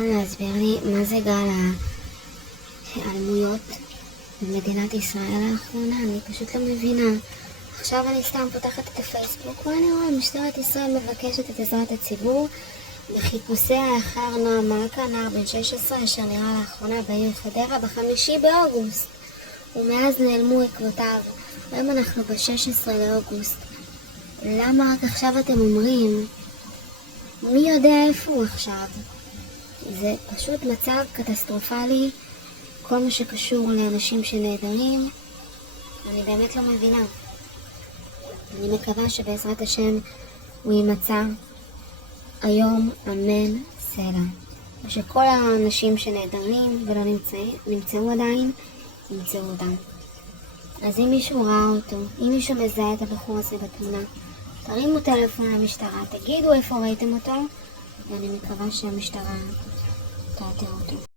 להסביר לי מה זה גל ההיעלמויות במדינת ישראל האחרונה. אני פשוט לא מבינה. עכשיו אני סתם פותחת את הפייסבוק ואני רואה משטרת ישראל מבקשת את עזרת הציבור בחיפושיה אחר נועם מלכה, נער בן 16 אשר נראה לאחרונה בעיר חדרה ב5 באוגוסט ומאז נעלמו עקבותיו. היום אנחנו ב-16 לאוגוסט. למה רק עכשיו אתם אומרים? מי יודע איפה הוא עכשיו? זה פשוט מצב קטסטרופלי, כל מה שקשור לאנשים שנעדרים. אני באמת לא מבינה. אני מקווה שבעזרת השם הוא יימצא היום, אמן, סלע. ושכל האנשים שנעדרים ולא נמצאו עדיין, ימצאו אותם. אז אם מישהו ראה אותו, אם מישהו מזהה את הבחור הזה בתמונה, תרימו טלפון למשטרה, תגידו איפה ראיתם אותו, ואני מקווה שהמשטרה תאתר אותו.